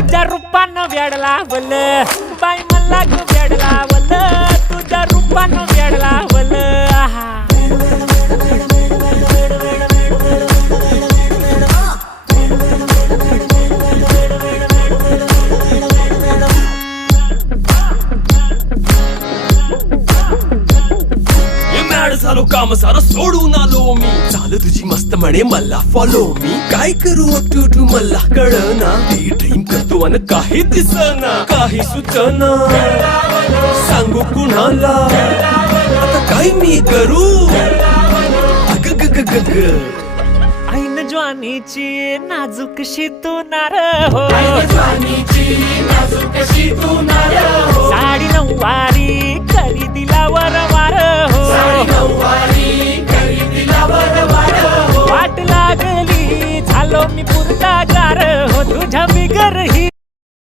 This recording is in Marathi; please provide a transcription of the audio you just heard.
तुझ्या रूपानं वेड लावलं बाई मला ग वेड लावलं तुझ्या रूपानं वेड लावलं आहा झालो काम सारं सोडून आलो मी चाल तुझी मस्त म्हणे मला फॉलो मी काय करू टू मला कळना ती ड्रीम करतो अन काही दिसना काही सुचना सांगू कुणाला आता काय मी करू अग ग ग ग ग ऐन ज्वानीची नाजूकशी तू नार हो साडी नऊवारी करी दिला वरवार हो वाट लागली झालो मी पुरता गार हो तुझ्या बिगर ही